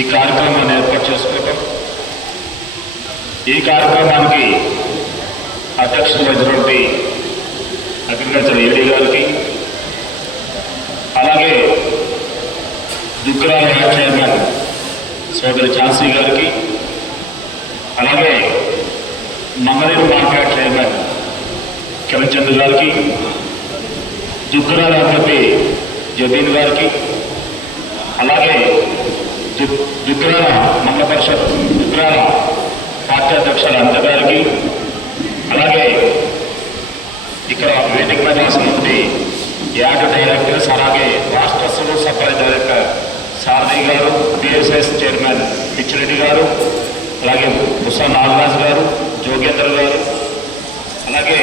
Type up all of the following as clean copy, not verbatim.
ఈ కార్యక్రమాన్ని ఏర్పాటు చేసుకోవటం, ఈ కార్యక్రమానికి అధ్యక్షులు వచ్చినటువంటి అగ్రికల్చర్ ఏడీ గారికి, అలాగే దుగ్గరాల యాడ్ చైర్మన్ సోదరి ఝాన్సీ గారికి, అలాగే మంగళూరు మార్కెట్ చైర్మన్ కిరణ్ చంద్ర గారికి, దుగ్గరాల ఎంపీ జబీన్ గారికి, అలాగే దుగ్గరాల మండల పరిషత్ దుగ్గరాల పార్టీ అధ్యక్షులు అంత గారికి, అలాగే ఇక్కడ వేదిక మీద రాసినటువంటి యాడ్ డైరెక్టర్స్, అలాగే రాష్ట్ర సివిల్ సప్లై డైరెక్టర్ సారథి గారు, బిఎస్ఎస్ చైర్మన్ పిచ్చిరెడ్డి గారు, అలాగే ముసా నాగరాజు గారు, జోగేంద్ర గారు, అలాగే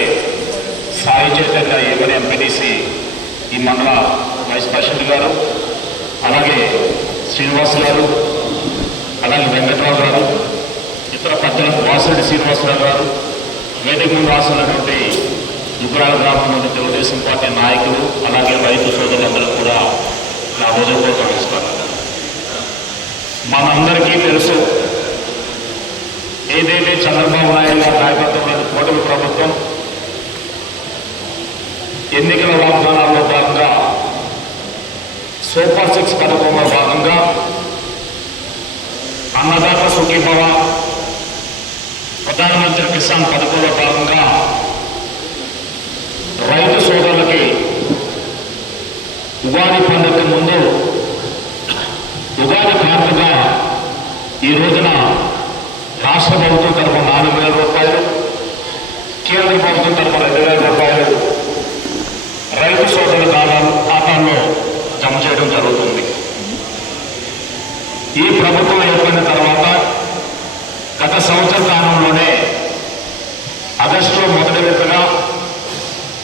సాయి చైతన్య ఏమని ఎంపీటీసీ ఈ మండల వైస్ ప్రెసిడెంట్ గారు, అలాగే శ్రీనివాస్ గారు, అలాగే వెంకట్రావు గారు, ఇతర పెద్దలకు వాసిరెడ్డి శ్రీనివాసరావు గారు, వేదిక ముందు రాస్తున్నటువంటి దుగ్గరాల గ్రామంలోని తెలుగుదేశం పార్టీ నాయకులు, అలాగే రైతు సోదరులందరూ కూడా నా హృదయపూర్వక నమస్కారం. మనందరికీ తెలుసు, ఏదైతే చంద్రబాబు నాయుడు గారి నాయకత్వంలోని కూటమి ప్రభుత్వం ఎన్నికల వాగ్దానాల్లో భాగంగా సూపర్ 6 పథకంలో భాగంగా అన్నదాత సుఖీభవ, ప్రధానమంత్రి కిసాన్ పథకంలో భాగంగా రైతు సోదరులకి ఉగాది పండుగకు ముందు ఉగాది కానుకగా ఈ రోజున రాష్ట్ర ప్రభుత్వం తరఫున 4,000 రూపాయలు, కేంద్ర ప్రభుత్వం తరఫున 2,000 రూపాయలు రైతు సోదరుల ఖాతాల్లో జమ చేయడం జరుగుతుంది. ఈ ప్రభుత్వం ఏర్పడిన తర్వాత గత సంవత్సర కాలంలోనే ఆగస్టులో మొదటి విడతగా,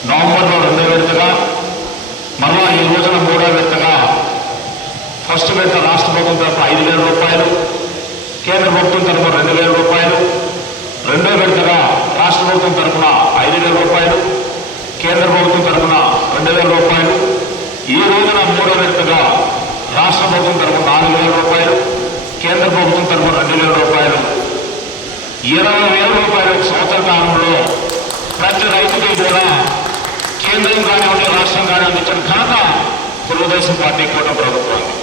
నవంబర్లో రెండో విడతగా, మరలా ఈ రోజున మూడో విడతగా ఫస్ట్ విడత రాష్ట్ర ప్రభుత్వం తరఫున 5,000 రూపాయలు, కేంద్ర ప్రభుత్వం తరఫున 2,000 రూపాయలు, రెండో విడతగా రాష్ట్ర ప్రభుత్వం తరఫున 5,000 రూపాయలు, కేంద్ర ప్రభుత్వం తరఫున 2,000 రూపాయలు, ఈ రోజున మూడో విడతగా రాష్ట్ర ప్రభుత్వం తరఫున 4,000 రూపాయలు, కేంద్ర ప్రభుత్వం తరఫున 2,000 రూపాయలు, 20,000 రూపాయలు సంవత్సర కాలంలో ప్రతి రైతుకి కూడా కేంద్రం కానివ్వండి, రాష్ట్రం కానివ్వండి ఇచ్చిన ఘనత తెలుగుదేశం పార్టీ కూటమి ప్రభుత్వాన్ని.